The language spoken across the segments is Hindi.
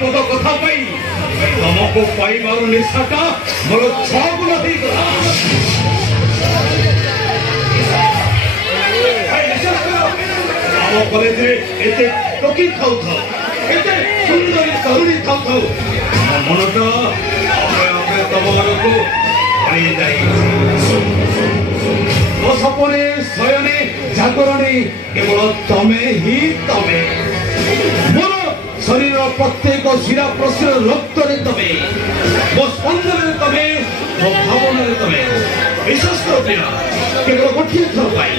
पद कथा पाई तुमको पाइबार निशाटा मोर 6 गुण हो गला आम कॉलेज एते टोकी खाऊ एते सुंदरी तरुणी खाऊ मनटा अपने तम को हरी जाई मो सपने शयने जागरणे केवल तमे ही तमे मोर शरीर प्रत्येक शिरा प्रशिरा रक्त तमे मो स्पंदन तमे मो भावना तमे विशेष केवल गोटे थर पाई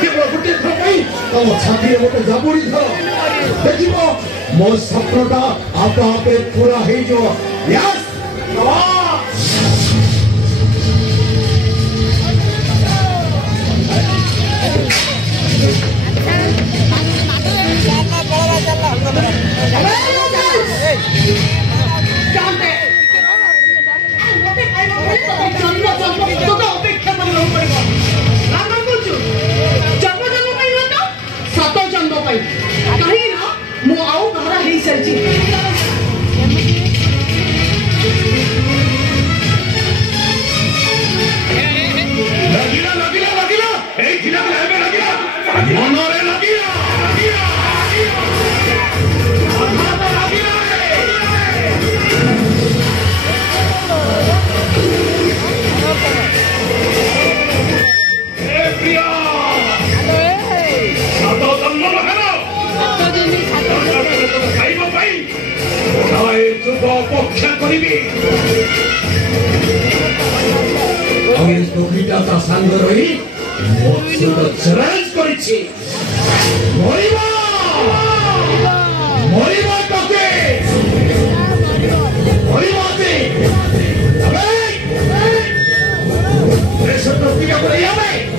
केवल गोटे थर पाई तुम छाती गोटे जाबुड़ी थर देखो मो सपनटा आप आपे पूरा हो जो यस सांग रही चैलेंज करिछि मरिबा मरिबा तके मरिबा दे अबे प्रेशर प्रतिक्रिया करे यावे